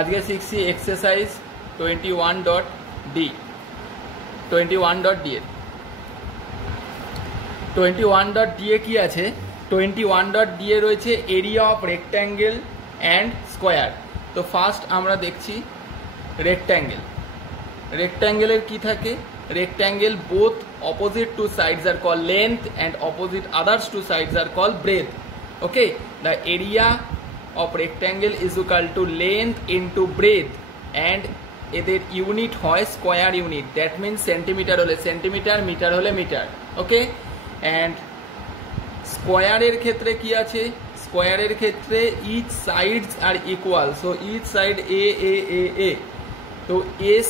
আজকে শিখছি exercise 21.d 21.d এর 21.d এ কি আছে? 21.d এ রয়েছে area of rectangle and square. তো ফার্স্ট আমরা দেখছি রেক্ট্যাঙ্গেল। রেক্ট্যাঙ্গেলের কি থাকে? rectangle both opposite two sides are called length and opposite others two sides are called breadth. Okay, the area of rectangle is equal to length into breadth and এদের unit হয় square unit, that means centimetre হলে centimetre, metre হলে metre. Okay, and স্কোয়ারের ক্ষেত্রে কি আছে? স্কোয়ারের ক্ষেত্রে each sides are equal, so each side এ এ এ এ, তো S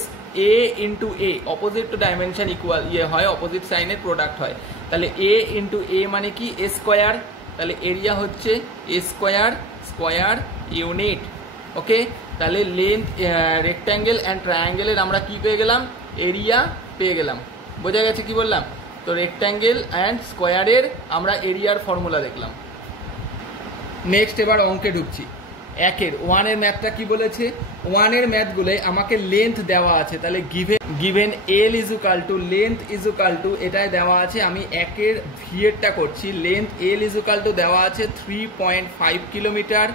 A into A opposite to dimension equal হয়, অপোজিট সাইনের প্রোডাক্ট হয়। তাহলে এ ইন্টু এ মানে কি? এ স্কোয়ার। তাহলে এরিয়া হচ্ছে এ স্কোয়ার স্কোয়ার ইউনিট। ওকে, তাহলে লেন্থ রেক্ট্যাঙ্গেল অ্যান্ড ট্রায়াঙ্গেলের আমরা কি পেয়ে গেলাম? এরিয়া পেয়ে গেলাম। বোঝা গেছে কি বললাম? তো রেক্ট্যাঙ্গেল অ্যান্ড স্কোয়ারের আমরা এরিয়ার ফর্মুলা দেখলাম। নেক্সট এবার অঙ্কে ঢুকছি। একের ওয়ানের ম্যাথটা কি বলেছে? ওয়ানের ম্যাথগুলো আমাকে লেন্থ দেওয়া আছে, তাহলে given L is equal to length is equal to এটাই দেওয়া আছে। আমি একের ভিএরটা করছি। Length L is equal to দেওয়া আছে 3.5 kilometre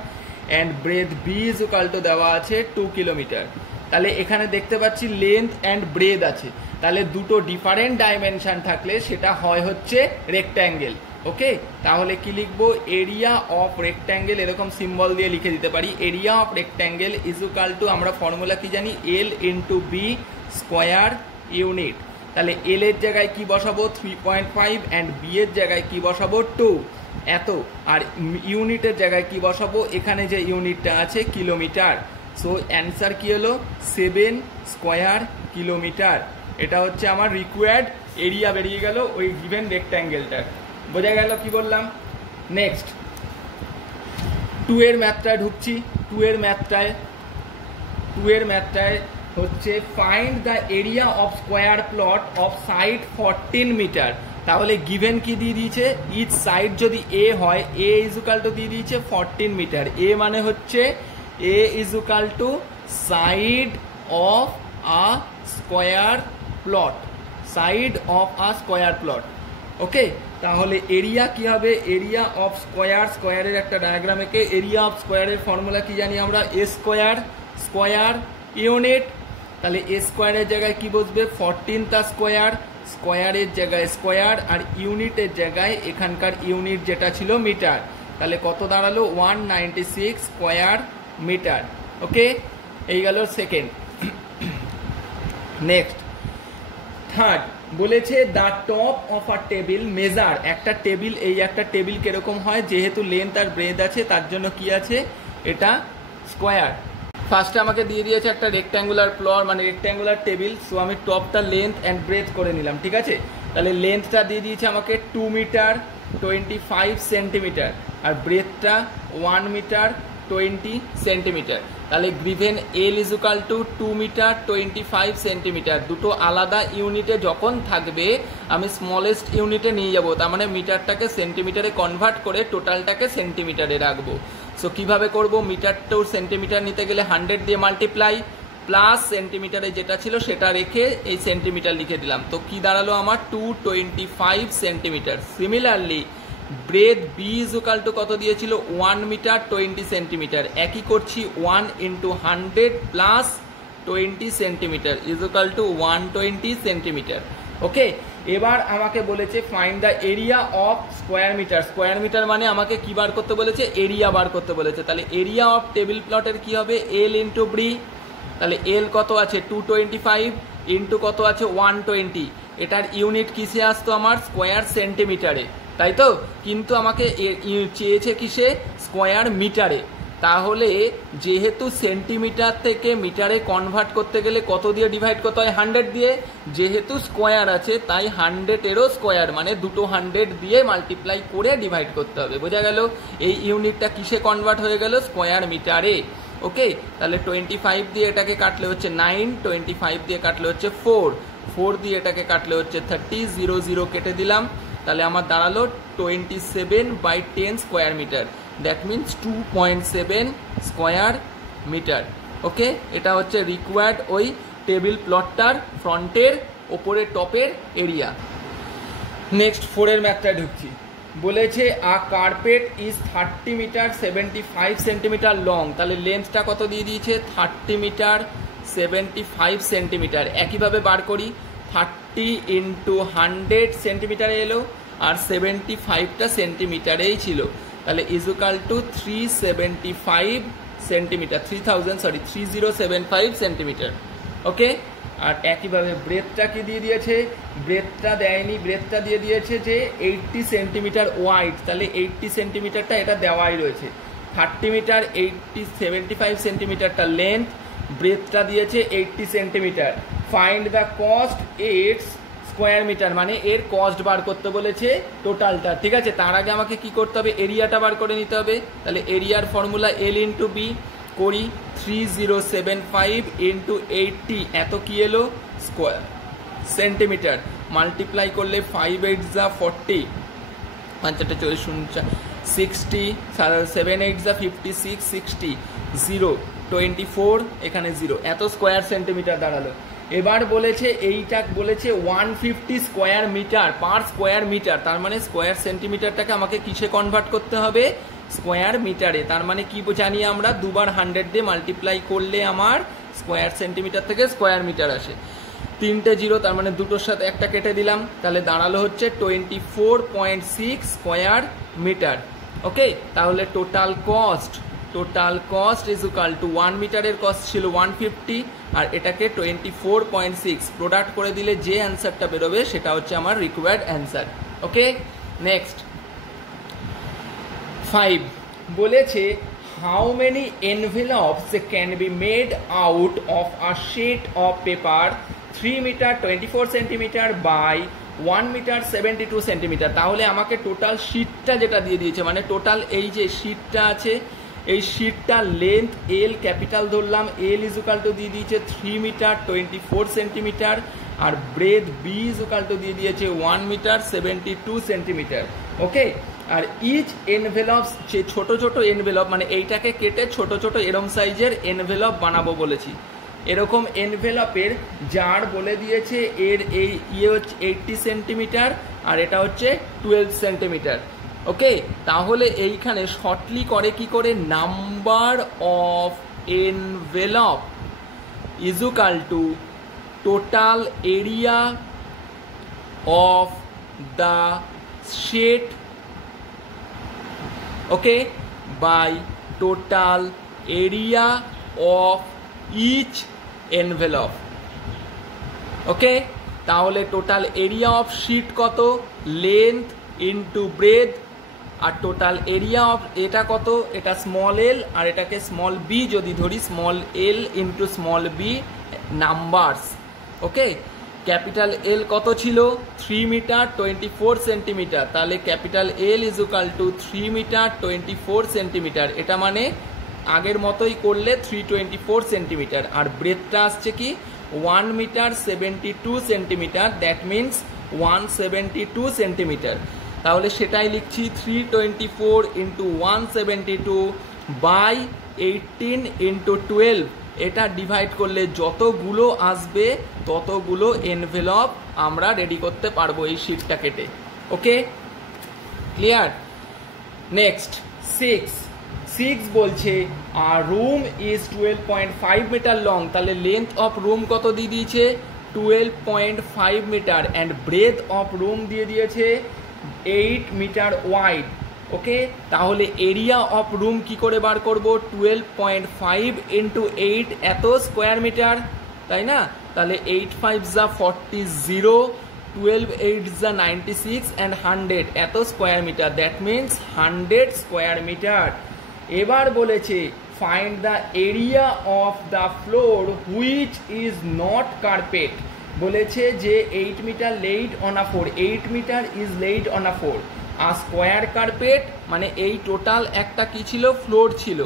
and breadth B is equal to দেওয়া আছে 2 কিলোমিটার। তাহলে এখানে দেখতে পাচ্ছি লেন্থ অ্যান্ড ব্রেথ আছে, তাহলে দুটো ডিফারেন্ট ডাইমেনশন থাকলে সেটা হয় হচ্ছে রেক্ট্যাঙ্গেল। ওকে, তাহলে কি লিখবো? এরিয়া অফ রেক্ট্যাঙ্গেল, এরকম সিম্বল দিয়ে লিখে দিতে পারি। Area of rectangle is equal two, আমরা ফর্মুলা কি জানি? L into B square unit. তাহলে এল এর জায়গায় কি বসাবো? 3.5 অ্যান্ড বি এর জায়গায় কি বসাবো? 2 এত, আর ইউনিটের জায়গায় কি বসাবো? এখানে যে ইউনিটটা আছে কিলোমিটার। সো অ্যান্সার কি হলো? 7 স্কোয়ার কিলোমিটার। এটা হচ্ছে আমার রিকোয়ার্ড এরিয়া, বেরিয়ে গেল ওই গিভেন রেক্ট্যাঙ্গেলটার। বোঝা গেল কি বললাম? নেক্সট 2 এর ম্যাথটায় ঢুকছি। 2 এর ম্যাথটায় হচ্ছে find the area of square plot of side 14 metre. তাহলে গিভেন কি দিয়ে দিয়েছে? ইচ সাইড যদি এ হয়, এ ইজ ইকুয়াল টু দিয়ে দিয়েছে 14 মিটার। এ মানে হচ্ছে A is equal to side of a square plot, side of a square plot. Okay, তাহলে এরিয়া কি হবে? এরিয়া অফ স্কোয়ার, স্কোয়ারের একটা ডায়াগ্রাম এঁকে এরিয়া অফ স্কোয়ারের ফর্মুলা কি জানি আমরা? এ স্কোয়ার স্কোয়ার ইউনিট। তাহলে এ স্কোয়ারের জায়গায় কি বসবে? 14 তা স্কোয়ার, স্কোয়ারের জায়গায় স্কোয়ার, আর ইউনিটের জায়গায় এখানকার ইউনিট যেটা ছিল মিটার। তাহলে কত দাঁড়ালো? 196 স্কোয়ার মিটার। ওকে, এই গেল সেকেন্ড। নেক্সট থার্ড বলেছে the top of a table measure. একটা টেবিল, এই একটা টেবিল কিরকম হয়? যেহেতু লেন্থ আর ব্রেথ আছে তার জন্য কি আছে? এটা স্কোয়ার। ফার্স্টে আমাকে দিয়ে দিয়েছে একটা রেক্ট্যাঙ্গুলার ফ্লোর, মানে রেক্ট্যাঙ্গুলার টেবিল। সো আমি টপটা লেন্থ অ্যান্ড ব্রেথ করে নিলাম, ঠিক আছে? তাহলে লেন্থটা দিয়ে দিয়েছে আমাকে 2 মিটার 25 সেন্টিমিটার, আর ব্রেথটা 1 মিটার 20 সেন্টিমিটার। তাহলে given L is equal to 2 metre 25 centimetre. দুটো আলাদা ইউনিটে যখন থাকবে আমি স্মলেস্ট ইউনিটে নিয়ে যাব, তার মানে মিটারটাকে সেন্টিমিটারে কনভার্ট করে টোটালটাকে সেন্টিমিটারে রাখবো। সো কিভাবে করব? মিটার টু সেন্টিমিটার নিতে গেলে 100 দিয়ে মাল্টিপ্লাই, প্লাস সেন্টিমিটারে যেটা ছিল সেটা রেখে এই সেন্টিমিটার লিখে দিলাম। তো কি দাঁড়ালো আমার? 225 centimetre. Similarly breadth B is equal to কত দিয়েছিল? 1 মিটার 20 সেন্টিমিটার। একই করছি, 1 into 100 plus 20 centimetre is equal to 120 centimetre. Okay, এবার আমাকে বলেছে find the area of square metre. Square metre মানে আমাকে কি বার করতে বলেছে? এরিয়া বার করতে বলেছে। তাহলে এরিয়া অফ টেবিল প্লটের কি হবে? L into B. তাহলে এল কত আছে? 225 ইন্টু কত আছে? 120। এটার ইউনিট কিসে আসতো আমার? স্কোয়ার সেন্টিমিটারে, তাই তো? কিন্তু আমাকে চেয়েছে কিসে? স্কোয়ার মিটারে। তাহলে যেহেতু সেন্টিমিটার থেকে মিটারে কনভার্ট করতে গেলে কত দিয়ে ডিভাইড করতে হয়? 100 দিয়ে। যেহেতু স্কোয়ার আছে তাই 100-এরও স্কোয়ার, মানে দুটো 100 দিয়ে মাল্টিপ্লাই করে ডিভাইড করতে হবে। বোঝা গেল? এই ইউনিটটা কিসে কনভার্ট হয়ে গেল? স্কোয়ার মিটারে। ওকে, তাহলে 25 দিয়ে এটাকে কাটলে হচ্ছে 9, 25 দিয়ে কাটলে হচ্ছে 4, 4 দিয়ে এটাকে কাটলে হচ্ছে 30, 0 0 কেটে দিলাম। তাহলে আমার দাঁড়ালো 27/10 square metre. That means 2.7 square metre. Okay, এটা হচ্ছে রিকোয়ার্ড ওই টেবিল প্লটটার ফ্রন্টের ওপরে টপের এরিয়া। নেক্সট 4 এর ম্যাথটা ঢুকছি। বলেছে a carpet is 30 metre 75 centimetre long, তাহলে লেন্থটা কত দিয়ে দিয়েছে 30 মিটার 75 সেন্টিমিটার। একইভাবে বার করি, 30 ইন্টু 100 সেন্টিমিটারে এলো আর 75টা সেন্টিমিটারেই ছিল, তাহলে ইজুকাল টু 375 সেন্টিমিটার 3075 সেন্টিমিটার। ওকে, আর একইভাবে ব্রেথটা কি দিয়ে দিয়েছে, ব্রেথটা দেয়নি, ব্রেথটা দিয়ে দিয়েছে যে 80 সেন্টিমিটার ওয়াইড, তাহলে 80 সেন্টিমিটারটা এটা দেওয়াই রয়েছে। 30 মিটার 75 সেন্টিমিটারটা লেন্থ, ব্রেথটা দিয়েছে 80 centimetre. Find the cost its square metre, মানে এর কস্ট বার করতে বলেছে টোটালটা। ঠিক আছে, তার আগে আমাকে কি করতে হবে, এরিয়াটা বার করে নিতে হবে। তাহলে এরিয়ার ফর্মুলা এল ইন্টু বি করি, 3075 ইন্টু 80, এত কি এলো স্কোয়ার সেন্টিমিটার। মাল্টিপ্লাই করলে 5 8 যা 40, 5 4 40 60, 7 8 যা 56, 60 0 24, এখানে 0, এত স্কোয়ার সেন্টিমিটার দাঁড়ালো। এবার বলেছে এইটা বলেছে 150 square metre per square metre, তার মানে স্কোয়ার সেন্টিমিটারটাকে আমাকে কিসে কনভার্ট করতে হবে, স্কোয়ার মিটারে। তার মানে কি জানি আমরা, দুবার 100 দিয়ে মাল্টিপ্লাই করলে আমার স্কোয়ার সেন্টিমিটার থেকে স্কোয়ার মিটার আসে। 3টে 0, তার মানে দুটোর সাথে একটা কেটে দিলাম, তাহলে দাঁড়ালো হচ্ছে 24.6 স্কোয়ার মিটার। ওকে, তাহলে total cost is equal to 1 মিটারের কস্ট ছিল 150 আর এটাকে 24.6 প্রোডাক্ট করে দিলে যে অ্যান্সারটা বেরোবে সেটা হচ্ছে আমার রিকোয়ার্ড অ্যান্সার। ওকে, নেক্সট 5 বলেছে how many envelopes can be made out of a sheet of paper 3 metre 24 centimetre by 1 metre 72 centimetre. তাহলে আমাকে টোটাল শিটটা যেটা দিয়ে দিয়েছে, মানে টোটাল এই যে শিটটা আছে এই শিটটা লেন্থ এল ক্যাপিটাল ধরলাম, এল ইজুকাল টু দিয়ে দিয়েছে 3 metre 24 centimetre R breadth B equal to দিয়ে দিয়েছে 1 মিটার 72 সেন্টিমিটার। ওকে, আর ইচ এনভেলপস, যে ছোট ছোট এনভেলপ, মানে এইটাকে কেটে ছোট ছোট এরম সাইজের এনভেলপ বানাবো বলেছি। এরকম এনভেলপের যার বলে দিয়েছে এর এই ইয়ে হচ্ছে 80 সেন্টিমিটার আর এটা হচ্ছে 12 সেন্টিমিটার। ওকে, তাহলে এইখানে শর্টলি করে কি করে, number of envelope is equal to total area of the sheet, okay, by total area of each envelope. Okay, তাহলে টোটাল এরিয়া অফ শিট কত, লেন্থ ইন্টু ব্রেথ, আর টোটাল এরিয়া অফ এটা কত, এটা স্মল এল আর এটাকে স্মল বি যদি ধরি, small L into small B numbers. Okay, capital L কত ছিল 3 মিটার 24 সেন্টিমিটার, তাহলে capital L is equal to 3 metre 24 centimetre, এটা মানে আগের মতোই করলে 324 সেন্টিমিটার। আর ব্রেথটা আসছে কি 1 metre 72 centimetre, that means 172 centimetre. তাহলে সেটাই লিখছি 324 ইন্টু 172 বাই 18 ইন্টু 12, এটা ডিভাইড করলে যতগুলো আসবে ততগুলো এনভেলপ আমরা রেডি করতে পারবো এই শিটটা কেটে। ওকে, ক্লিয়ার। নেক্সট 6 বলছে আর রুম ইজ 12.5 মিটার লং, তাহলে লেন্থ অফ রুম কত দিয়ে দিয়েছে 12.5 metre and breadth of room দিয়ে দিয়েছে 8 মিটার ওয়াইড। ওকে, তাহলে এরিয়া অফ রুম কি করে বার করব, 12.5 ইন্টু 8 এত স্কোয়ার মিটার, তাই না? তাহলে 8 5 যা 40, 0 12 8 যা 96 অ্যান্ড 100 এত square metre, that means 100 square metre. এবার বলেছে find the area of the floor which is not carpet, বলেছে যে 8 metre laid on a 4, 8 metre is laid on a 4 আর স্কোয়ার কার্পেট মানে এই টোটাল একটা কি ছিল, ফ্লোর ছিল।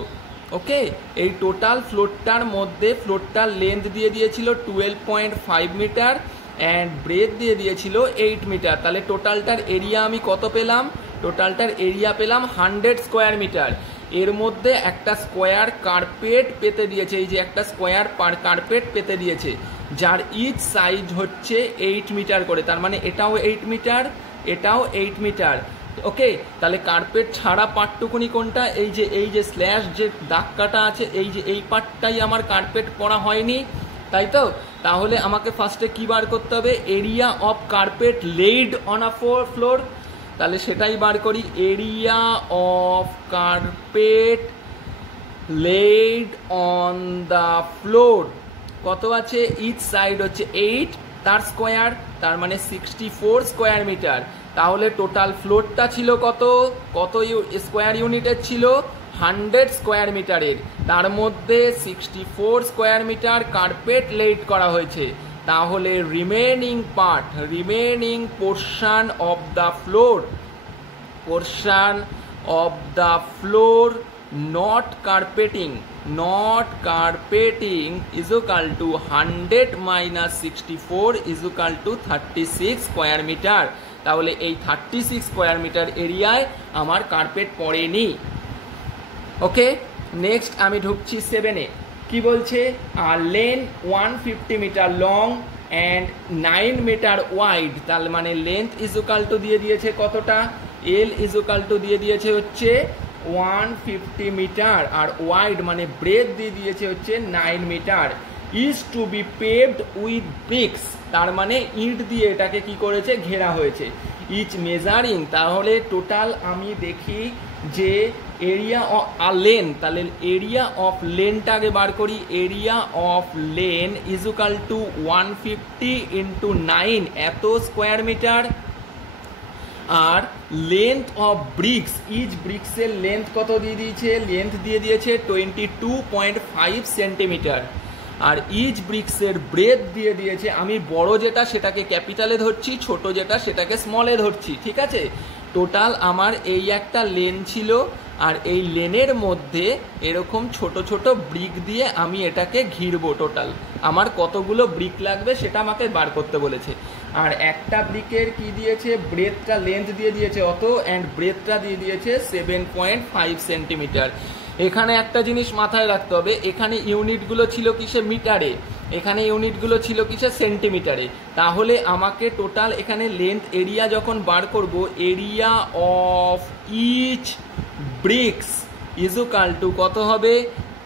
ওকে, এই টোটাল ফ্লোরটার মধ্যে ফ্লোরটার লেন্থ দিয়ে দিয়েছিল 12.5 মিটার অ্যান্ড ব্রেথ দিয়ে দিয়েছিল 8 মিটার, তাহলে টোটালটার এরিয়া আমি কত পেলাম, টোটালটার এরিয়া পেলাম 100 স্কোয়ার মিটার। এর মধ্যে একটা স্কোয়ার কার্পেট পেতে দিয়েছে, এই যে একটা স্কোয়ার কার্পেট পেতে দিয়েছে, যার ইচ সাইজ হচ্ছে 8 মিটার করে, তার মানে এটাও 8 মিটার, এটাও 8 মিটার। ওকে, তাহলে কার্পেট ছাড়া পার্টটুকুনি কোনটা? এই যে স্ল্যাশ যে দাগ কাটা আছে, এই পার্টটাই আমার কার্পেট করা হয়নি, তাই তো? তাহলে আমাকে ফার্স্টে কি বার করতে হবে? Area of carpet laid on a floor. তাহলে সেটাই বার করি, area of carpet laid on the floor কত আছে? ইচ সাইড হচ্ছে 8, তার স্কোয়ার, তার মানে 64 স্কোয়ার মিটার। তাহলে টোটাল ফ্লোরটা ছিল কত স্কোয়ার ইউনিটের? ছিল 100 স্কোয়ার মিটারের, তার মধ্যে 64 স্কোয়ার মিটার কার্পেট লেইড করা হয়েছে। তাহলে remaining portion of the floor not carpeting is equal to 100 minus 64 is equal to 36 square metre. তাহলে এই 36 স্কোয়ার মিটার এরিয়ায় আমার কার্পেট পড়েনি। ওকে, নেক্সট আমি ঢুকছি 7-এ। কি বলছে? Lane 150 metre long and 9 metre wide, তার মানে লেন্থ ইজ ইকুয়াল টু দিয়ে দিয়েছে কতটা? এল ইজ ইকুয়াল টু দিয়ে দিয়েছে হচ্ছে 150 মিটার, আর ওয়াইড মানে ব্রেথ দিয়ে দিয়েছে হচ্ছে 9 metre. Is to be paved with bricks, তার মানে ইট দিয়ে এটাকে কি করেছে? ঘেরা হয়েছে। ইচ মেজারিং, তাহলে টোটাল আমি দেখি যে এরিয়া অফ লেন, তাহলে এরিয়া অফ লেনটা আগে বার করি। Area of lane is equal to 150 into 9, এত স্কোয়ার মিটার। আর লেন্থ অফ ব্রিক্স, ইচ ব্রিক্সের লেন্থ কত দিয়ে দিয়েছে? লেন্থ দিয়ে দিয়েছে 22.5 সেন্টিমিটার। আর ইচ ব্রিক্সের ব্রেথ দিয়ে দিয়েছে, আমি বড় যেটা সেটাকে ক্যাপিটালে ধরছি, ছোট যেটা সেটাকে স্মলে ধরছি, ঠিক আছে? টোটাল আমার এই একটা লেন ছিল, আর এই লেনের মধ্যে এরকম ছোট ছোট ব্রিক দিয়ে আমি এটাকে ঘিরবো। টোটাল আমার কতগুলো ব্রিক লাগবে সেটা আমাকে বার করতে বলেছে। আর একটা ব্রিকের কি দিয়েছে? ব্রেথটা, লেন্থ দিয়ে দিয়েছে অত, অ্যান্ড ব্রেথটা দিয়ে দিয়েছে 7.5 সেন্টিমিটার। এখানে একটা জিনিস মাথায় রাখতে হবে, এখানে ইউনিটগুলো ছিল কিসে? মিটারে, এখানে ইউনিটগুলো ছিল কিসে? সেন্টিমিটারে। তাহলে আমাকে টোটাল এখানে লেন্থ এরিয়া যখন বার করব, area of each bricks is equal to কত হবে?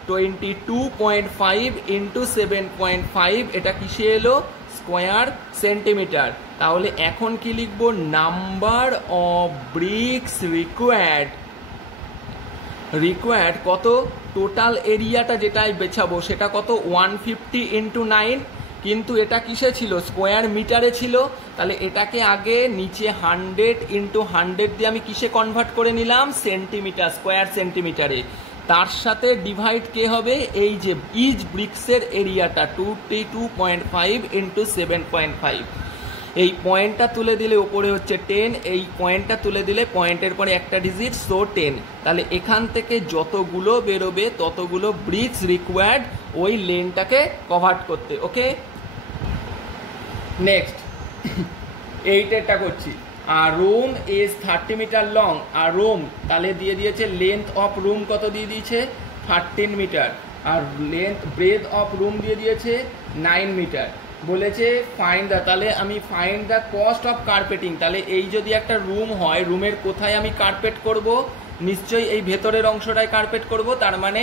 22.5 ইন্টু 7.5, এটা কিসে এলো? Square centimetre. তাহলে এখন কি লিখবো? নাম্বার অফ ব্রিক্স রিকোয়ার্ড কত? টোটাল এরিয়াটা যেটাই বেছাবো সেটা কত? 150 ইন্টু 9, কিন্তু এটা কিসে ছিল? স্কোয়ার মিটারে ছিল। তাহলে এটাকে আগে নিচে 100 ইন্টু 100 দিয়ে আমি কিসে কনভার্ট করে নিলাম? সেন্টিমিটার, স্কোয়ার সেন্টিমিটারে। তার সাথে ডিভাইড কে হবে? এই যে ইচ ব্রিক্সের এরিয়াটা 22.5 ইন্টু 7.5, এই পয়েন্টটা তুলে দিলে উপরে হচ্ছে 10, এই পয়েন্টটা তুলে দিলে পয়েন্টের পরে একটা ডিজিট, সো 10। তাহলে এখান থেকে যতগুলো বেরোবে ততগুলো ব্রিক্স রিকোয়ার্ড ওই লেনটাকে কভার করতে। ওকে, নেক্সট 8-এরটা করছি। আর রুম ইজ 30 মিটার লং, আর রুম তাহলে দিয়ে দিয়েছে লেন্থ অফ রুম কত দিয়ে দিয়েছে? 13 মিটার, আর ব্রেথ অফ রুম দিয়ে দিয়েছে 9 মিটার। বলেছে ফাইন্ড দ্য, তাহলে আমি find the cost of carpeting. তাহলে এই যদি একটা রুম হয়, রুমের কোথায় আমি কার্পেট করব? নিশ্চয়ই এই ভেতরের অংশটায় কার্পেট করব, তার মানে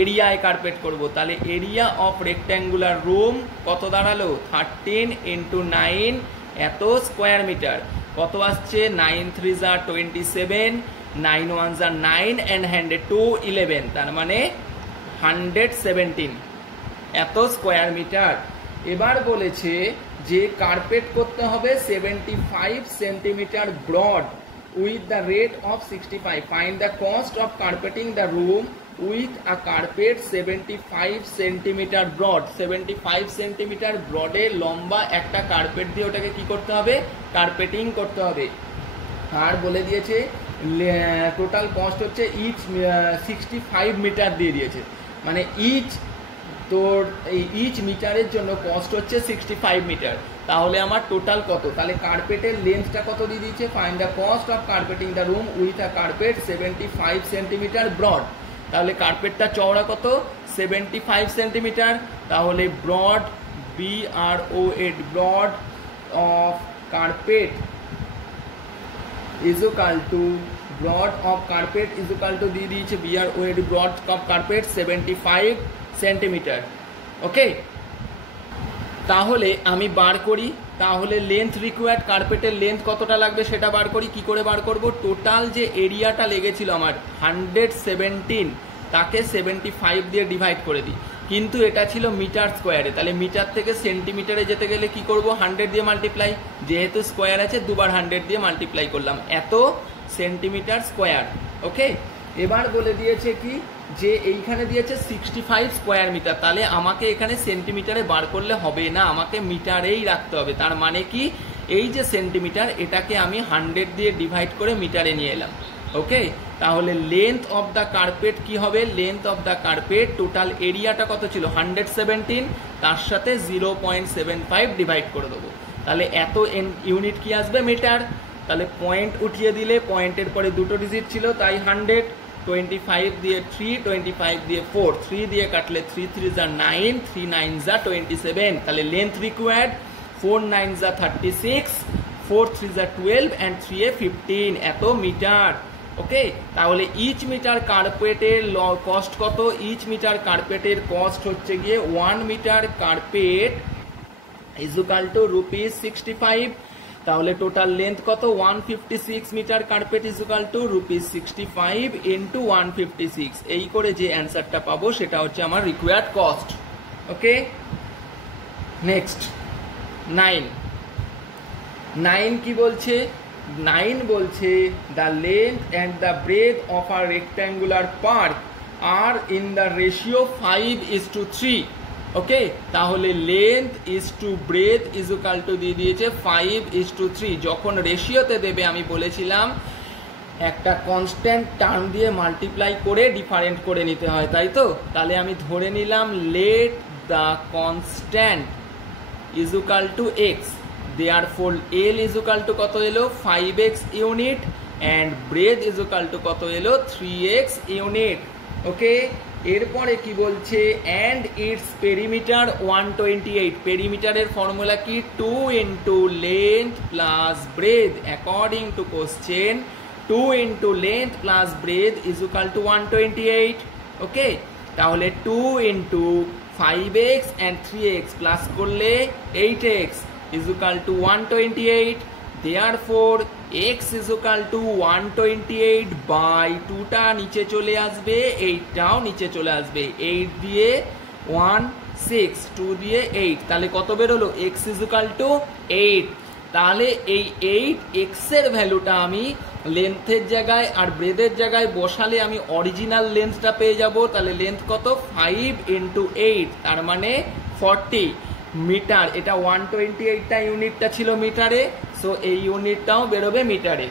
এরিয়ায় কার্পেট করব। তাহলে এরিয়া অফ রেক্ট্যাঙ্গুলার রুম কত দাঁড়ালো? 13 ইন্টু 9, এত স্কোয়ার মিটার। কত আসছে? 9 3 যা 27, 9 1 যা 9, অ্যান্ড 102 11, তার মানে 117 এত স্কোয়ার মিটার। এবার বলেছে যে কার্পেট করতে হবে 75 centimetre broad with the rate of 65। Find the cost of carpeting the room with a carpet 75 centimetre broad. 75 centimetre ব্রডে লম্বা একটা কার্পেট দিয়ে ওটাকে কি করতে হবে? কার্পেটিং করতে হবে। আর বলে দিয়েছে টোটাল কস্ট হচ্ছে ইচ 65 মিটার দিয়ে দিয়েছে, মানে ইচ তোর এই ইচ মিটারের জন্য কস্ট হচ্ছে 65 মিটার। তাহলে আমার টোটাল কত, তাহলে কার্পেটের লেন্থটা কত দিয়ে দিয়েছে, find the cost of carpeting the room with a carpet 75 centimetre broad. তাহলে কার্পেটটা চওড়া কত, 75 সেন্টিমিটার। তাহলে broad BROAD broad of carpet is equal to broad of carpet is equal to দিয়ে দিয়েছে BROAD broad of carpet 75 centimetre. Okay, তাহলে আমি বার করি, তাহলে লেন্থ রিকোয়ার্ড কার্পেটের লেন্থ কতটা লাগবে সেটা বার করি। কি করে বার করব, টোটাল যে এরিয়াটা লেগেছিল আমার 117, তাকে 75 দিয়ে ডিভাইড করে দিই, কিন্তু এটা ছিল মিটার স্কোয়ারে, তাহলে মিটার থেকে সেন্টিমিটারে যেতে গেলে কি করব, 100 দিয়ে মাল্টিপ্লাই, যেহেতু স্কোয়ার আছে দুবার 100 দিয়ে মাল্টিপ্লাই করলাম, এত সেন্টিমিটার স্কোয়ার। ওকে, এবার বলে দিয়েছে কি যে এইখানে দিয়েছে 65 স্কোয়ার মিটার, তাহলে আমাকে এখানে সেন্টিমিটারে বার করলে হবে না, আমাকে মিটারেই রাখতে হবে। তার মানে কি এই যে সেন্টিমিটার এটাকে আমি 100 দিয়ে ডিভাইড করে মিটারে নিয়ে এলাম। ওকে, তাহলে লেন্থ অফ দ্য কার্পেট কি হবে, length of the carpet total এরিয়াটা কত ছিল 117, তার সাথে 0.75 ডিভাইড করে দেবো, তাহলে এত ইউনিট কি আসবে, মিটার। তাহলে পয়েন্ট উঠিয়ে দিলে পয়েন্টের পরে দুটো ডিজিট ছিল তাই 100, 25 দিয়ে 3, 25 দিয়ে 4, 3 দিয়ে কাটলে 3 3 যা 9, 3 9 যা 27, তাহলে লেন্থ রিকোয়ার্ড 4 9 যা 36, 4 3 যা 12 and 3 এ 15, এত মিটার। ওকে, তাহলে ইচ মিটার কার্পেটের কস্ট কত, ইচ মিটার কার্পেটের কস্ট হচ্ছে গিয়ে 1 metre carpet is equal to ₹65। তাহলে টোটাল লেন্থ কত, 156 metre carpet is equal to ₹65 into 156, এই করে যে অ্যান্সারটা পাবো সেটা হচ্ছে আমার রিকোয়ার্ড কস্ট। ওকে, নেক্সট 9 কি বলছে, 9 বলছে the length and the breadth of a rectangular park are in the ratio 5:3। Okay, তাহলে length is to breadth is equal to দিয়ে দিয়েছে 5:3। যখন রেশিওতে দেবে আমি বলেছিলাম একটা কনস্ট্যান্ট টার্ম দিয়ে মাল্টিপ্লাই করে ডিফারেন্ট করে নিতে হয়, তাই তো। তাহলে আমি ধরে নিলাম let the constant is equal to x, therefore L is equal to কত এলো 5x unit and breadth is equal to কত এলো 3x ইউনিট। ওকে, এরপরে কি বলছে, অ্যান্ড ইটস পেরিমিটার 128, পেরিমিটারের ফর্মুলা কি 2 into length plus breadth, according to question 2 into length plus breadth is equal to 128। Okay, তাহলে 2 into 5x and 3x plus করলে 8x is equal to 128, therefore x is equal to 128 by 2টা নিচে চলে আসবে, 8টাও নিচে চলে আসবে, 8 দিয়ে 1 6, 2 দিয়ে 8, তাহলে কত বেরোলো, x is equal to 8। তাহলে এই 8x এর ভ্যালুটা আমি লেন্থের জায়গায় আর ব্রেথের জায়গায় বসালে আমি অরিজিনাল লেন্থটা পেয়ে যাব। তাহলে লেন্থ কত, 5 ইন্টু 8, তার মানে 40 মিটার। এটা 128টা ইউনিটটা ছিল মিটারে, সো এই ইউনিটটাও বেরোবে মিটারে।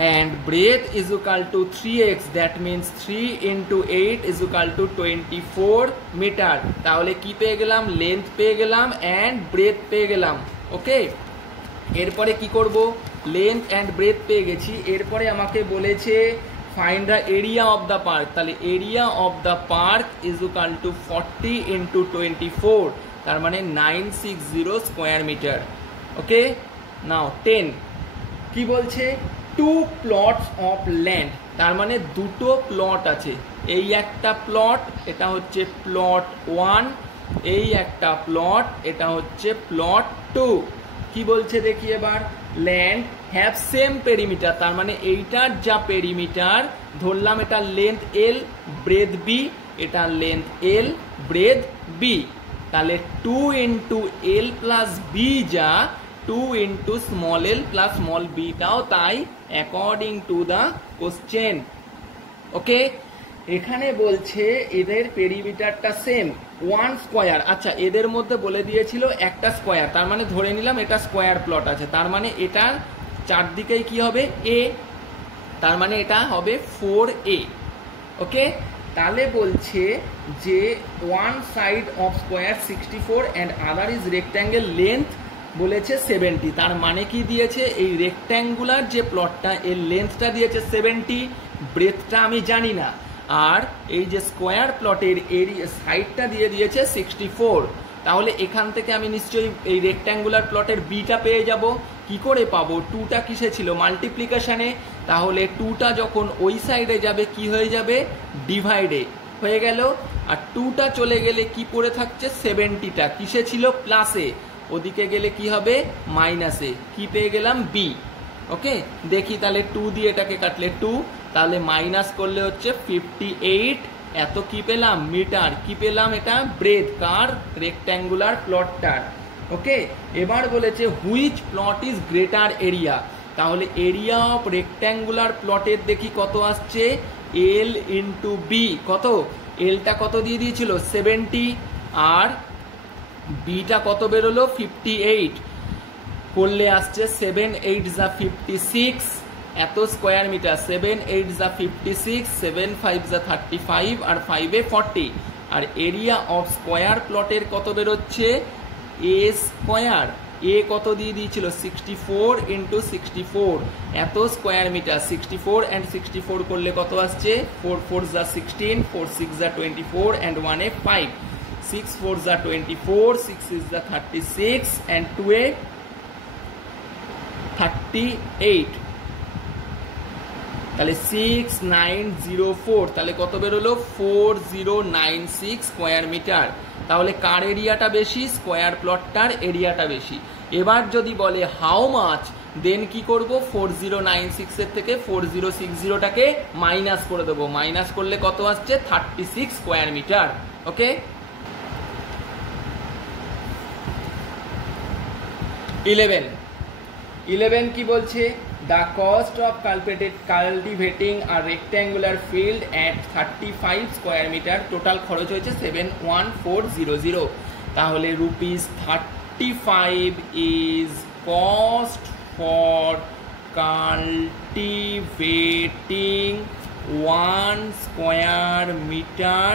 And breadth is equal to 3x, that means 3 into 8 is equal to 24 metre. তাহলে কি পেয়ে গেলাম, লেন্থ পেয়ে গেলাম অ্যান্ড ব্রেথ পেয়ে গেলাম। ওকে, এরপরে কি করব, লেন্থ অ্যান্ড ব্রেথ পেয়ে গেছি, এরপরে আমাকে বলেছে find the area of the park. তাহলে area of the park is equal to 40 into 24, তার মানে 960 স্কোয়ার মিটার। ওকে, নাও 10 কি বলছে, 2 প্লটস অফ ল্যান্ড, তার মানে দুটো প্লট আছে, এই একটা প্লট এটা হচ্ছে প্লট 1, এই একটা প্লট এটা হচ্ছে প্লট 2। কি বলছে দেখি এবার, ল্যান্ড হ্যাভ সেম পেরিমিটার, তার মানে এইটার যা পেরিমিটার ধরলাম এটা লেন্থ L ব্রেথ B, এটা লেন্থ L ব্রেথ B, তাহলে 2 ইন্টু L প্লাস B যা 2 into small l plus small b টাও তাই, অ্যাকর্ডিং টু দ্য কোশ্চেন। ওকে, এখানে বলছে এদের পেরিমিটারটা সেম 1 স্কোয়ার। আচ্ছা, এদের মধ্যে বলে দিয়েছিল একটা স্কোয়ার, তার মানে ধরে নিলাম এটা স্কোয়ার প্লট আছে, তার মানে এটার চারদিকেই কি হবে a, তার মানে এটা হবে 4a। ওকে, তাহলে বলছে যে one side of square 64 and other is rectangle length বলেছে 70। তার মানে কি দিয়েছে, এই রেক্ট্যাঙ্গুলার যে প্লটটা এর লেন্থটা দিয়েছে 70, ব্রেথটা আমি জানি না, আর এই যে স্কোয়ার প্লটের এরিয়া সাইডটা দিয়ে দিয়েছে 64। তাহলে এখান থেকে আমি নিশ্চয়ই এই রেক্ট্যাঙ্গুলার প্লটের বিটা পেয়ে যাব। কি করে পাবো, টুটা কিসে ছিল, মাল্টিপ্লিকেশনে, তাহলে টুটা যখন ওই সাইডে যাবে কি হয়ে যাবে, ডিভাইডে হয়ে গেল, আর টুটা চলে গেলে কি পড়ে থাকছে, 70টা কিসে ছিল, প্লাসে, ওদিকে গেলে কি হবে, মাইনাসে, কি পেয়ে গেলাম, বি। ওকে, দেখি তাহলে 2 দিয়ে এটাকে কাটলে 2, তাহলে মাইনাস করলে হচ্ছে 58, এত কি পেলাম, মিটার। কি পেলাম, এটা ব্রেথ কার, রেক্ট্যাঙ্গুলার প্লটটার। ওকে, এবার বলেছে which plot is greater area, তাহলে এরিয়া অফ রেক্ট্যাঙ্গুলার প্লটের দেখি কত আসছে, এল ইন্টু বি, কত, এলটা কত দিয়ে দিয়েছিল 70, আর বিটা কত বেরোলো 58, করলে আসছে 7 8 যা 56, এত স্কোয়ার মিটার, 7 8 যা 56, 7 5 যা 35, আর 5 এ 40, আর এরিয়া অফ স্কোয়ার প্লটের কত বেরোচ্ছে, এ স্কোয়ার, এ কত দিয়ে দিয়েছিল 64 ইন্টু 64, এত স্কোয়ার মিটার, 64 অ্যান্ড 64 করলে কত আসছে, 4 4 যা 16, 4 6 যা 24 অ্যান্ড 1 এ 5, 6 4 যা 24, 6 is যা 36 and 2 এ 38, তাহলে 6904, তাহলে কত বেরোলো 4096 স্কোয়ার মিটার। তাহলে কার এরিয়াটা বেশি, স্কোয়ার প্লটটার এরিয়াটা বেশি। এবার যদি বলে হাউ মাচ, দেন কি করব, 4096 এর থেকে 4060টাকে মাইনাস করে দেবো, মাইনাস করলে কত আসছে, 36 স্কোয়ার মিটার। ওকে, 11 কি বলছে, the cost of cultivating a rectangular field at 35 square metre, total খরচ হয়েছে 71400, তাহলে ₹35 is cost for cultivating 1 square meter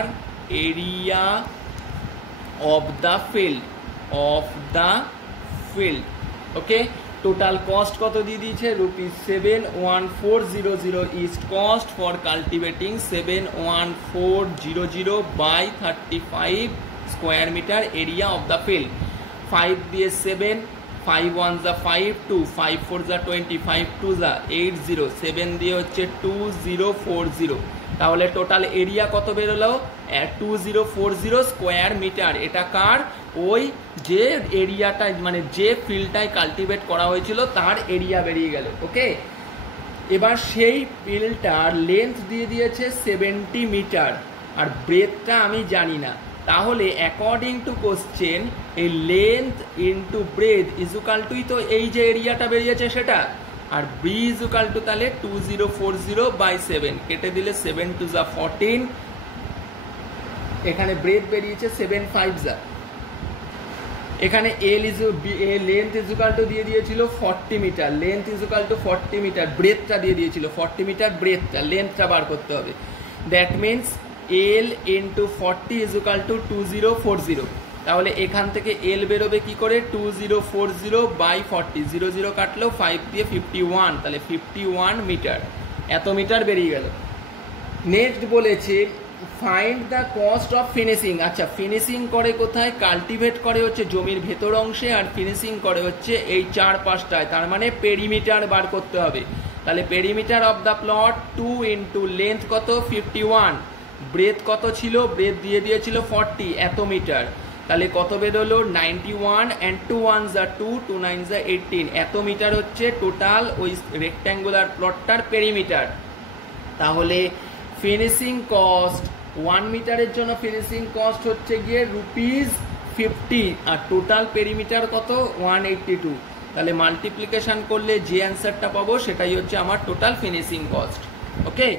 area of the field, okay. Total cost কত দিয়ে দিয়েছে, ₹71400 is cost for cultivating 71400 by 35 square metre area of the field. 5 দিয়ে 7, 5 1 যা 5, 2 5 4 যা 20, 5 2 যা 80, 7 দিয়ে হচ্ছে 2040, তাহলে টোটাল এরিয়া কত বেরোলো, 2040 স্কোয়ার মিটার। এটা কার, ওই যে এরিয়াটা মানে যে ফিল্ডটায় কাল্টিভেট করা হয়েছিল তার এরিয়া বেরিয়ে গেল। ওকে, এবার সেই ফিল্ডটার লেন্থ দিয়ে দিয়েছে 70 মিটার, আর ব্রেথটা আমি জানি না, তাহলে অ্যাকর্ডিং টু কোশ্চেন এই লেন্থ ইন্টু ব্রেথ ইজুকাল টুই তো এই যে এরিয়াটা বেরিয়েছে সেটা, আর বি ইজুকাল টু তাহলে 2040 বাই 7, কেটে দিলে 7 2 যা 14, এখানে ব্রেথ বেরিয়েছে 7 5 যা, এখানে লেন্থ ইজুকাল টু দিয়ে দিয়েছিল 40 metre, length is equal to 40 metre, ব্রেথটা দিয়ে দিয়েছিল 40 মিটার, ব্রেথটা, লেন্থটা বার করতে হবে, that means L into 40 is equal to 2040, তাহলে এখান থেকে এল বেরোবে কি করে, 2040 বাই 40, 0 0 কাটলো, 5 দিয়ে 51, তাহলে 51 মিটার, এত মিটার বেরিয়ে গেল। নেক্সট বলেছে find the cost of finishing. আচ্ছা, ফিনিশিং করে কোথায়, কাল্টিভেট করে হচ্ছে জমির ভেতর অংশে, আর ফিনিশিং করে হচ্ছে এই 4-5টায়, তার মানে পেরিমিটার বার করতে হবে। তাহলে perimeter of the plot 2 into length কত 51, ব্রেথ কত ছিল, ব্রেথ দিয়ে দিয়েছিল 40, এত মিটার, তাহলে কত বেরোলো 91 অ্যান্ড 2 1 যা 2, 2 9 যা 18, এত মিটার হচ্ছে টোটাল ওই রেক্ট্যাঙ্গুলার প্লটটার পেরিমিটার। তাহলে ফিনিশিং কস্ট 1 মিটারের জন্য ফিনিশিং কস্ট হচ্ছে গিয়ে ₹50, আর টোটাল পেরিমিটার কত 182, তাহলে মাল্টিপ্লিকেশন করলে যে অ্যান্সারটা পাবো সেটাই হচ্ছে আমার total finishing cost. Okay,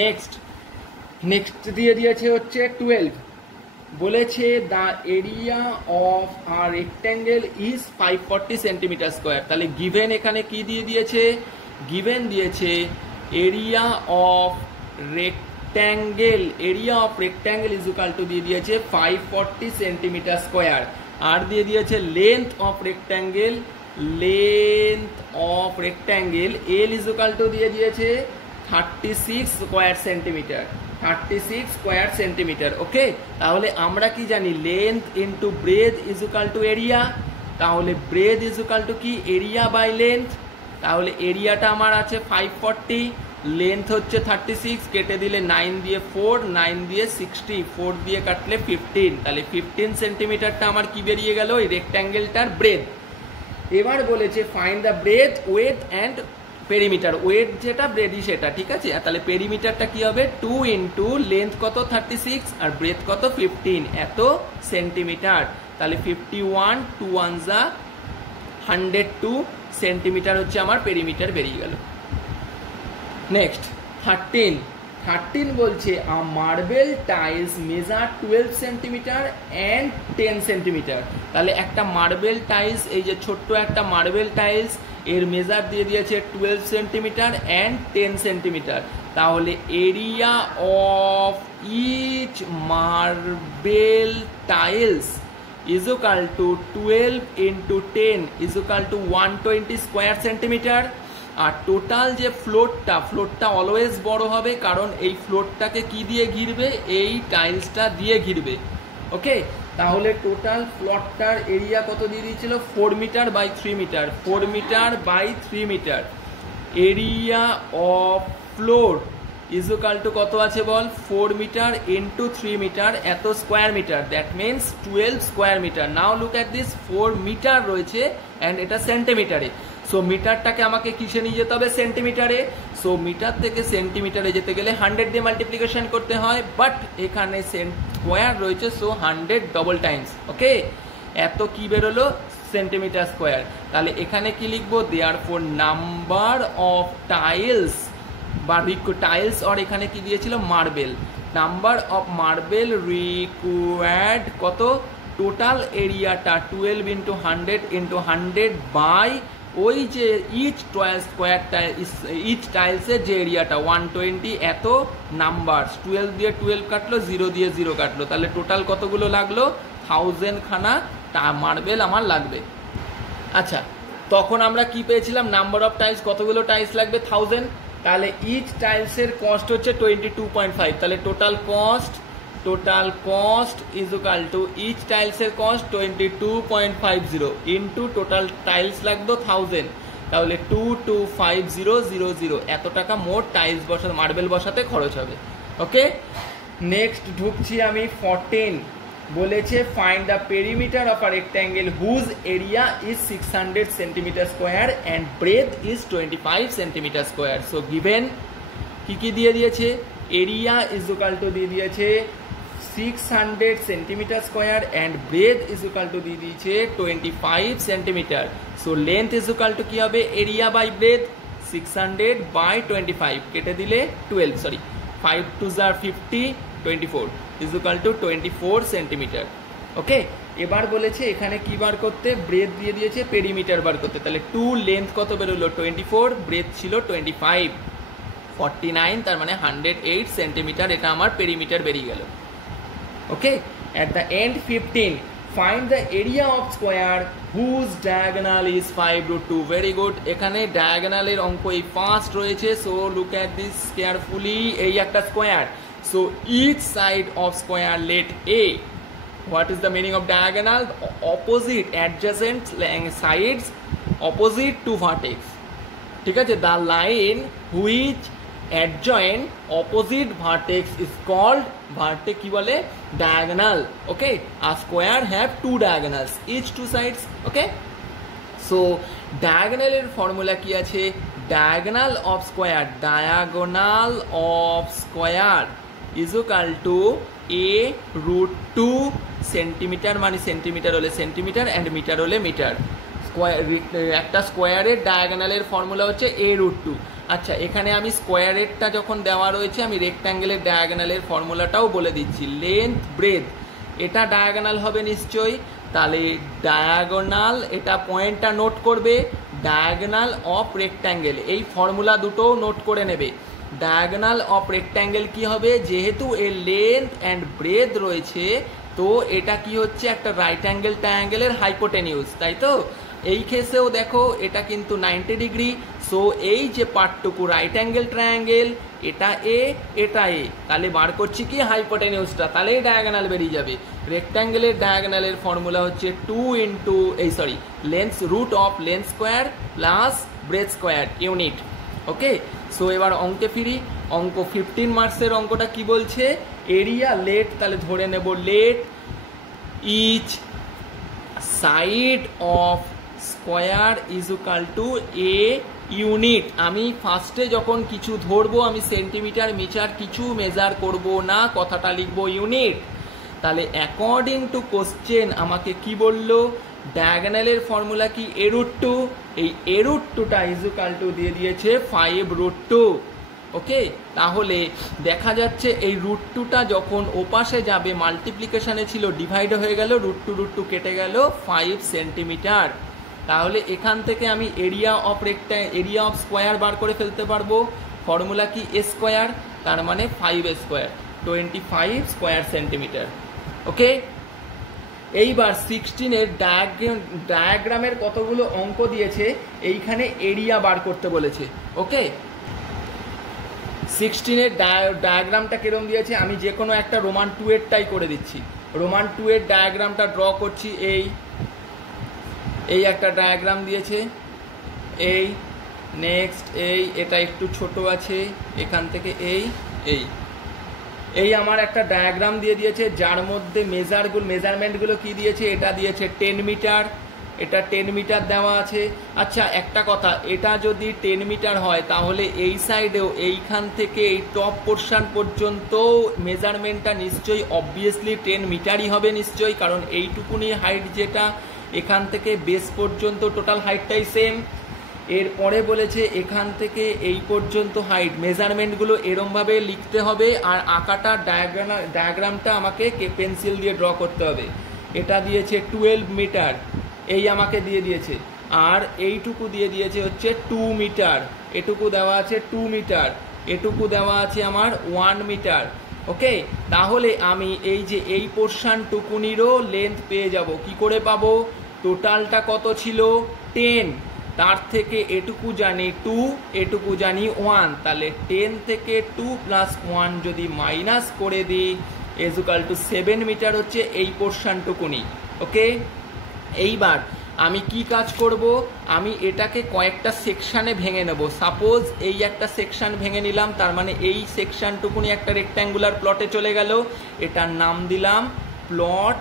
next দিয়ে দিয়েছে হচ্ছে 12, বলেছে the area of a rectangle is 540 centimetre square. তাহলে গিভেন এখানে কি দিয়ে দিয়েছে, গিভেন দিয়েছে area of rectangle, area of rectangle is equal to দিয়ে দিয়েছে 540 সেন্টিমিটার স্কোয়ার, আর দিয়ে দিয়েছে length of rectangle, length of rectangle L is equal to দিয়ে দিয়েছে 36 square centimetre, 36 square centimetre. Okay, তাহলে আমরা কি জানি length into breadth is equal to area, তাহলে ব্রেথ ইজ ইকুয়াল টু কি এরিয়া বাই লেন্থ, তাহলে এরিয়াটা আমার আছে 540, লেন্থ হচ্ছে 36, কেটে দিলে 9 দিয়ে 4, 9 দিয়ে 60, 4 দিয়ে কাটলে 15, তাহলে 15 সেন্টিমিটারটা আমার কি বেরিয়ে গেল এই রেক্ট্যাঙ্গেলটার ব্রেথ। এবার বলেছে find the breadth, width and perimeter, width যেটা ব্রেডি সেটা, ঠিক আছে। তাহলে পেরিমিটারটা কি হবে 2 ইন্টু লেন্থ কত 36 আর ব্রেথ কত 15, এত সেন্টিমিটার, তাহলে 51, 2 1 যা 102 সেন্টিমিটার হচ্ছে আমার পেরিমিটার বেরিয়ে গেল। নেক্সট 13 বলছে a marble tiles measure 12 centimetre and 10 centimetre, তাহলে একটা মার্বেল টাইলস, এই যে ছোট্ট একটা মার্বেল টাইলস, এর মেজার দিয়ে দিয়েছে 12 সেন্টিমিটার অ্যান্ড 10 সেন্টিমিটার, তাহলে area of each marble tiles is equal to 12 into 10 is equal to 120 square centimetre. আর টোটাল যে ফ্লোরটা অলওয়েজ বড় হবে, কারণ এই ফ্লোরটাকে কি দিয়ে ঘিরবে, এই টাইলসটা দিয়ে ঘিরবে। ওকে, তাহলে টোটাল ফ্লোরটার এরিয়া কত দিয়ে দিয়েছিল 4 metre by 3 metre, 4 metre by 3 metre, area of floor is equal to কত আছে বল 4 মিটার ইন্টু 3 মিটার, এত square metre, that means 12 square metre. Now look at this, 4 metre রয়েছে অ্যান্ড এটা সেন্টিমিটারে, সো মিটারটাকে আমাকে কিসে নিয়ে যেতে হবে সেন্টিমিটারে, সো মিটার থেকে সেন্টিমিটারে যেতে গেলে 100 দিয়ে মাল্টিপ্লিকেশন করতে হয়, বাট এখানে স্কোয়ার রয়েছে, সো 100 ডবল টাইমস। ওকে, এত কি বেরোলো সেন্টিমিটার স্কোয়ার, তাহলে এখানে কি লিখবো দেয়ারফর নাম্বার অফ টাইলস বা টাইলস, আর এখানে কি দিয়েছিল marble, number of marble required কত, টোটাল এরিয়াটা 12 ইন্টু 100 ইন্টু 100 বাই ওই যে ইচ টাইলসের যে এরিয়াটা 120, এত নাম্বার, 12 দিয়ে 12 কাটলো, 0 দিয়ে 0 কাটলো, তাহলে টোটাল কতগুলো লাগলো 1000 খানা মার্বেল আমার লাগবে। আচ্ছা, তখন আমরা কি পেয়েছিলাম নাম্বার অফ টাইলস, কতগুলো টাইলস লাগবে 1000, তাহলে ইচ টাইলসের কস্ট হচ্ছে 22.5, তাহলে total cost is equal to each টাইলসের কস্ট 22.50 ইন্টু টোটাল টাইলস লাগবে 1000, তাহলে 225000, এত টাকা মোট টাইলস বসাতে মার্বেল বসাতে খরচ হবে। ওকে, নেক্সট ঢুকছি আমি 14, বলেছে find the perimeter of a rectangle whose area is 600 centimetre square and breadth is 25 centimetre square. So given কি দিয়ে দিয়েছে, এরিয়া ইজ ইকুয়াল টু দিয়ে দিয়েছে 600 centimetre square and breadth is equal to দিয়ে দিয়েছে 25 centimetre. So length is equal to কি হবে area by breadth, 600 by 25, কেটে দিলে 5 2 50, 24 is equal to 24 centimetre. Okay, এবার বলেছে এখানে কি বার করতে, ব্রেথ দিয়ে দিয়েছে, পেরিমিটার বার করতে, তাহলে 2 লেন্থ কত বেরোলো 24, ব্রেথ ছিল 25, 49, তার মানে 108 সেন্টিমিটার, এটা আমার পেরিমিটার বেরিয়ে গেল। ওকে, at the end 15 find the area of square whose diagonal is 5√2, very good, এখানে ডায়াগোনালের অঙ্ক এই ফার্স্ট রয়েছে, so look at this carefully, এই একটা square, so each side of square let A, what is the meaning of diagonal, opposite adjacent sides opposite to vertex, ঠিক আছে, the line which adjoin opposite vertex is called vertex কি বলে diagonal। okay, a square have two diagonals each two sides। okay, so diagonal এর formula কি আছে, diagonal of square is equal to a√2 centimetre, মানে centimetre হলে centimetre and metre হলে metre. একটা স্কোয়ারের ডায়াগোনালের ফর্মুলা হচ্ছে a√2। আচ্ছা, এখানে আমি স্কোয়ারেরটা যখন দেওয়া রয়েছে, আমি রেক্ট্যাঙ্গেলের ডায়াগোনালের ফর্মুলাটাও বলে দিচ্ছি, লেন্থ ব্রেথ, এটা ডায়াগোনাল হবে নিশ্চয়ই, তাহলে ডায়াগোনাল, এটা পয়েন্টটা নোট করবে, ডায়াগোনাল অফ রেক্ট্যাঙ্গেল, এই ফর্মুলা দুটোও নোট করে নেবে। ডায়াগোনাল অফ রেক্ট্যাঙ্গেল কি হবে, যেহেতু এর লেন্থ অ্যান্ড ব্রেথ রয়েছে তো এটা কি হচ্ছে একটা রাইট অ্যাঙ্গেল ট্রায়াঙ্গেলের হাইপোটেনিউজ, তাই তো। এই কেসেও দেখো এটা কিন্তু 90 ডিগ্রি। সো এই যে পার্টটুকু রাইট অ্যাঙ্গেল ট্রায়াঙ্গেল, এটা এ এটা এ, তাহলে বার করছি কি হাইপোটেনিউজটা, তাহলেই ডায়াগোনাল বেরিয়ে যাবে। রেক্ট্যাঙ্গেলের ডায়াগোনালের ফর্মুলা হচ্ছে 2 into length root of length square plus breadth square unit. Okay, so এবার অঙ্কে ফিরি। অঙ্ক 15 মার্কসের অঙ্কটা কি বলছে, এরিয়া লেট, তাহলে ধরে নেব let each side of square is equal to A unit. আমি ফার্স্টে যখন কিছু ধরবো আমি সেন্টিমিটার মিটার কিছু মেজার করব না, কথাটা লিখবো ইউনিট। তাহলে অ্যাকর্ডিং টু কোশ্চেন আমাকে কি বললো, ডায়াগোনালের ফর্মুলা কি a√2, এই a√2টা ইজ ইকুয়াল টু দিয়ে দিয়েছে 5√2। ওকে, তাহলে দেখা যাচ্ছে এই √2টা যখন ওপাশে যাবে মাল্টিপ্লিকেশনে ছিল ডিভাইড হয়ে গেল, √2 কেটে গেল 5 সেন্টিমিটার। তাহলে এখান থেকে আমি এরিয়া অফ স্কোয়ার বার করে ফেলতে পারবো। ফর্মুলা কি এ স্কোয়ার, তার মানে 5 স্কোয়ার 25 স্কোয়ার সেন্টিমিটার। ওকে, এইবার 16-এর ডায়াগ্রামের কতগুলো অঙ্ক দিয়েছে, এইখানে এরিয়া বার করতে বলেছে। ওকে, 16-এর ডায়াগ্রামটা কিরকম দিয়েছে, আমি যে কোনো একটা রোমান 2-এরটাই করে দিচ্ছি। রোমান 2-এর ডায়াগ্রামটা ড্র করছি। এই একটা ডায়াগ্রাম দিয়েছে, এই নেক্সট এটা একটু ছোট আছে, এখান থেকে এই আমার একটা ডায়াগ্রাম দিয়ে দিয়েছে, যার মধ্যে মেজারমেন্টগুলো কি দিয়েছে, এটা দিয়েছে 10 মিটার, এটা 10 মিটার দেওয়া আছে। আচ্ছা একটা কথা, এটা যদি 10 মিটার হয় তাহলে এই সাইডেও এইখান থেকে এই টপ পোর্শন পর্যন্ত মেজারমেন্টটা নিশ্চয়ই অবভিয়াসলি 10 মিটারই হবে নিশ্চয়ই, কারণ এইটুকুনি হাইট যেটা এখান থেকে বেস পর্যন্ত টোটাল হাইটটাই সেম। এরপরে বলেছে এখান থেকে এই পর্যন্ত হাইট, মেজারমেন্টগুলো এরমভাবে লিখতে হবে আর আঁকাটা ডায়াগ্রামটা আমাকে পেন্সিল দিয়ে ড্র করতে হবে। এটা দিয়েছে 12 মিটার, এই আমাকে দিয়ে দিয়েছে, আর এইটুকু দিয়ে দিয়েছে হচ্ছে 2 মিটার, এটুকু দেওয়া আছে 2 মিটার, এটুকু দেওয়া আছে আমার 1 মিটার। ওকে, তাহলে আমি এই যে এই পোর্শনটুকুনিরও লেন্থ পেয়ে যাব। কি করে পাবো, টোটালটা কত ছিল 10, তার থেকে এটুকু জানি 2, এটুকু জানি 1, তাহলে 10 থেকে 2 প্লাস 1 যদি মাইনাস করে দিই ইজ ইকুয়াল টু 7 মিটার হচ্ছে এই পোর্শনটুকুনি। ওকে, এইবার আমি কি কাজ করব, আমি এটাকে কয়েকটা সেকশানে ভেঙে নেব। সাপোজ এই একটা সেকশন ভেঙে নিলাম, তার মানে এই সেকশনটুকুনি একটা রেক্ট্যাঙ্গুলার প্লটে চলে গেল, এটার নাম দিলাম প্লট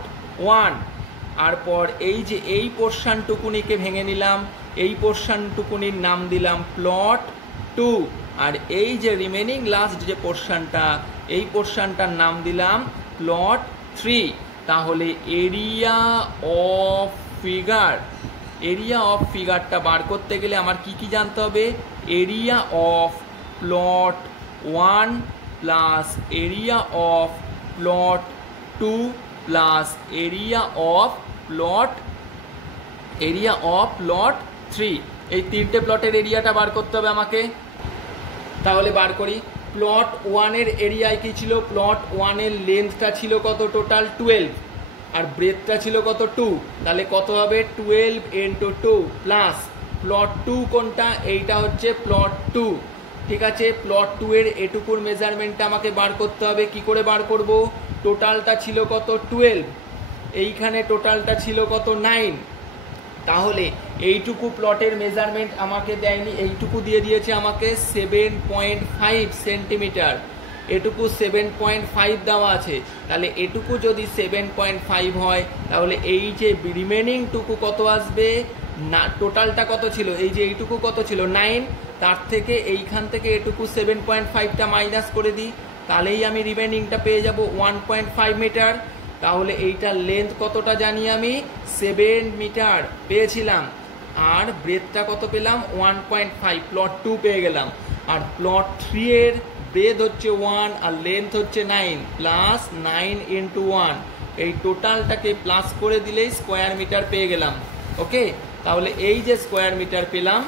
1। আর পর এই যে এই পোর্শনটুকুনিকে ভেঙে নিলাম, এই পোর্শনটুকুনির নাম দিলাম প্লট 2। আর এই যে রিমেনিং লাস্ট যে পোর্শনটা, এই পোর্শনটার নাম দিলাম প্লট 3। তাহলে এরিয়া অফ ফিগারটা বার করতে গেলে আমার কি কি জানতে হবে, area of plot 1 plus area of plot 2 plus area of plot 3। এই তিনটে প্লটের এরিয়াটা বার করতে হবে আমাকে। তাহলে বার করি, প্লট 1-এর এরিয়ায় কি ছিল, প্লট 1-এর লেন্থটা ছিল কত, টোটাল 12, আর ব্রেথটা ছিল কত 2, তাহলে কত হবে 12 ইন্টু 2 প্লাস প্লট 2 কোনটা, এইটা হচ্ছে প্লট 2। ঠিক আছে, প্লট 2-এর এটুকুর মেজারমেন্টটা আমাকে বার করতে হবে। কি করে বার করব, টোটালটা ছিল কত 12, এইখানে টোটালটা ছিল কত 9, তাহলে এইটুকু প্লটের মেজারমেন্ট আমাকে দেয়নি, এইটুকু দিয়ে দিয়েছে আমাকে 7.5 সেন্টিমিটার, এটুকু 7.5 দেওয়া আছে। তাহলে এটুকু যদি 7.5 হয় তাহলে এই যে রিমেনিং টুকু কত আসবে না, টোটালটা কত ছিল, এই যে এইটুকু কত ছিল 9, তার থেকে এইখান থেকে এটুকু 7.5টা মাইনাস করে দিই, তাহলেই আমি রিমেনিংটা পেয়ে যাব 1.5 মিটার। তাহলে এইটার লেন্থ কতটা জানি আমি 7 মিটার পেয়েছিলাম, আর ব্রেথটা কত পেলাম 1.5, প্লট 2 পেয়ে গেলাম। আর প্লট 3-এর ব্রেথ হচ্ছে 1 আর লেন্থ হচ্ছে 9, প্লাস 9 ইন্টু 1, এই টোটালটাকে প্লাস করে দিলেই স্কোয়ার মিটার পেয়ে গেলাম। ওকে, তাহলে এই যে স্কোয়ার মিটার পেলাম,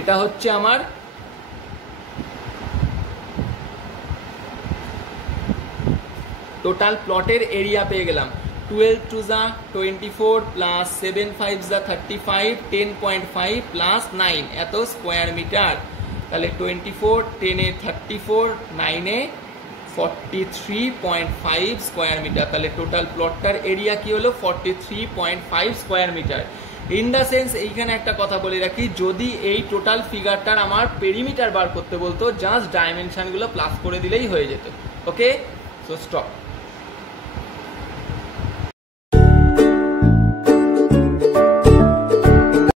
এটা হচ্ছে আমার টোটাল প্লটের এরিয়া পেয়ে গেলাম 12 টু যা 24 প্লাস 7 5 যা 35 10.5 প্লাস 9 এত স্কোয়ার মিটার। তাহলে 24 10 এ 34 9 এ 43.5 স্কোয়ার মিটার। তাহলে টোটাল প্লটটার এরিয়া কি হলো 43.5 square metre. In the sense এইখানে একটা কথা বলে রাখি, যদি এই টোটাল ফিগারটার আমার পেরিমিটার বার করতে বলতো জাস্ট ডাইমেনশনগুলো প্লাস করে দিলেই হয়ে যেত। ওকে, সো স্টপ।